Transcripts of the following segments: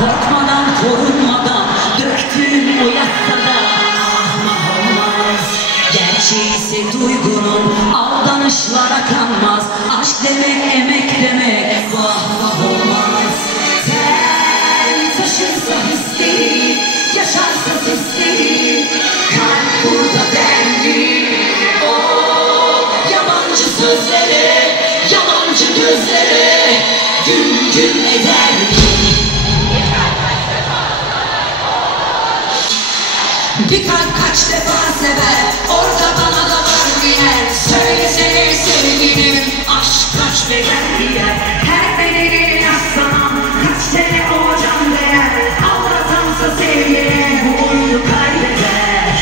Korkmadan, korunmadan döktüğün o yastada ahmak olmaz. Gerçeği ise duygunun aldanışlara kanmaz. Aşk demek, emek demek vah vah olmaz. Sen taşırsa hisleri, yaşarsa sesleri, kalp burada derdi. O yabancı sözlere, yabancı gözlere güm güm eder mi? Bir kalp kaç defa sever, orada bana da var bir yer. Söylesene sevgilim, aşk kaç beden diye. Her bedeni yazsam, kaç sene o can değer. Aldatansa sevgilim, bu oyunu kaybeder.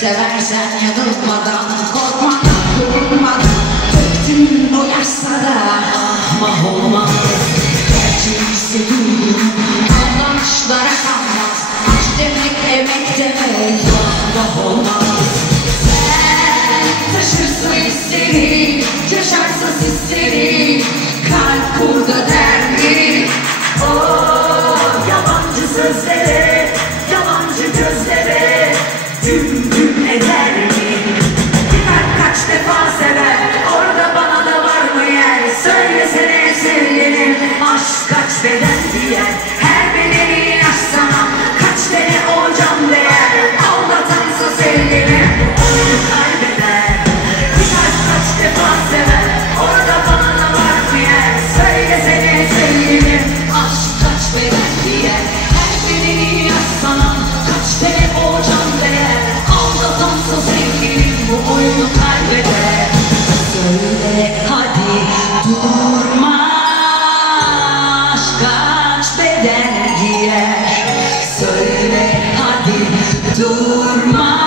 Seversen yanılmadan, korkmadan, korunmadan döktün o yaşlara ahmak olmaz. Gerçeği ise duygun aldanışlara kanmaz. Aşk demek, emek demek vah vah olmaz. Sen taşırsın hisleri, yaşarsa sisleri, kalp burada derdi. O yabancı sözlere, yabancı gözlere güm güm eder mi? Bir kalp kaç defa sever, orada bana da var mı yer? Söylesene sevgilim, aşk kaç beden diyer. Her bedeni yaşsana, kaç sene o can değer. Aldatansa sevgilim, oyunu kaybeder. Bir kalp kaç defa sever, orada bana da var mı yer? Söylesene sevgilim, aşk kaç beden diyer. Her bedeni yaşsana, kaç sene o can değer. Aldatansa sevgilim, bu oyunu kaybeder. Söyle hadi durma, aşk kaç beden giyer. Söyle hadi durma.